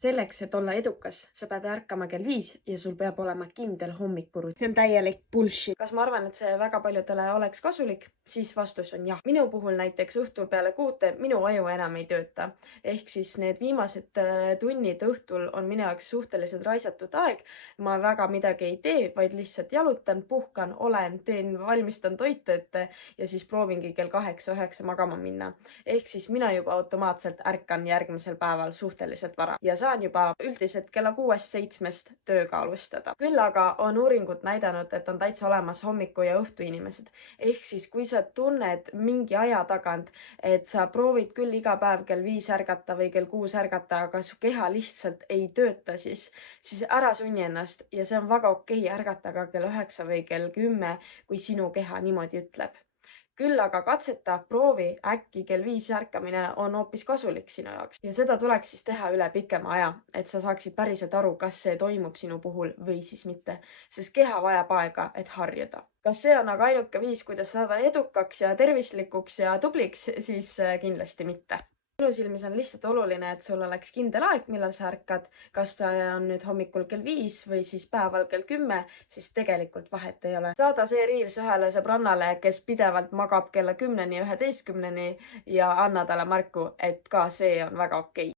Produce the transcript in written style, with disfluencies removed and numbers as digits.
Selleks, et olla edukas, sa pead ärkama kell 5 ja sul peab olema kindel hommikurutiin. See on täielik bullshit. Kas ma arvan, et see väga paljudele oleks kasulik? Siis vastus on jah. Minu puhul näiteks õhtul peale 6 minu aju enam ei tööta. Ehk siis need viimased tunnid õhtul on minu jaoks suhteliselt raisatud aeg. Ma väga midagi ei tee, vaid lihtsalt jalutan, puhkan, valmistan toitu ette ja siis proovingi kell 8-9 magama minna. Ehk siis mina juba automaatselt ärkan järgmisel päeval suhteliselt vara ja saan juba üldiselt kella 6-7 tööga alustada. Küll aga on uuringud näidanud, et on täitsa olemas hommiku ja õhtu inimesed. Ehk siis, kui sa tunned mingi aja tagant, et sa proovid küll iga päev kell 5 ärgata või kell 6 ärgata, aga su keha lihtsalt ei tööta, siis ära sunni ennast ja see on väga okei ärgata ka kell 9 või kell 10, kui sinu keha niimoodi ütleb. Küll aga katseta, proovi, äkki kell 5 ärkamine on hoopis kasulik sinu jaoks. Ja seda tuleks siis teha üle pikema aja, et sa saaksid päriselt aru, kas see toimub sinu puhul või siis mitte. Sest keha vajab aega, et harjuda. Kas see on aga ainuke viis, kuidas saada edukaks ja tervislikuks ja tubliks, siis kindlasti mitte. Minu silmis on lihtsalt oluline, et sul oleks kindel aeg, millal sa ärkad. Kas ta on nüüd hommikul kell 5 või siis päeval kell 10, siis tegelikult vahet ei ole. Saada see reels ühele sõbrannale, kes pidevalt magab kella 10-11 ja anna talle märku, et ka see on väga okei.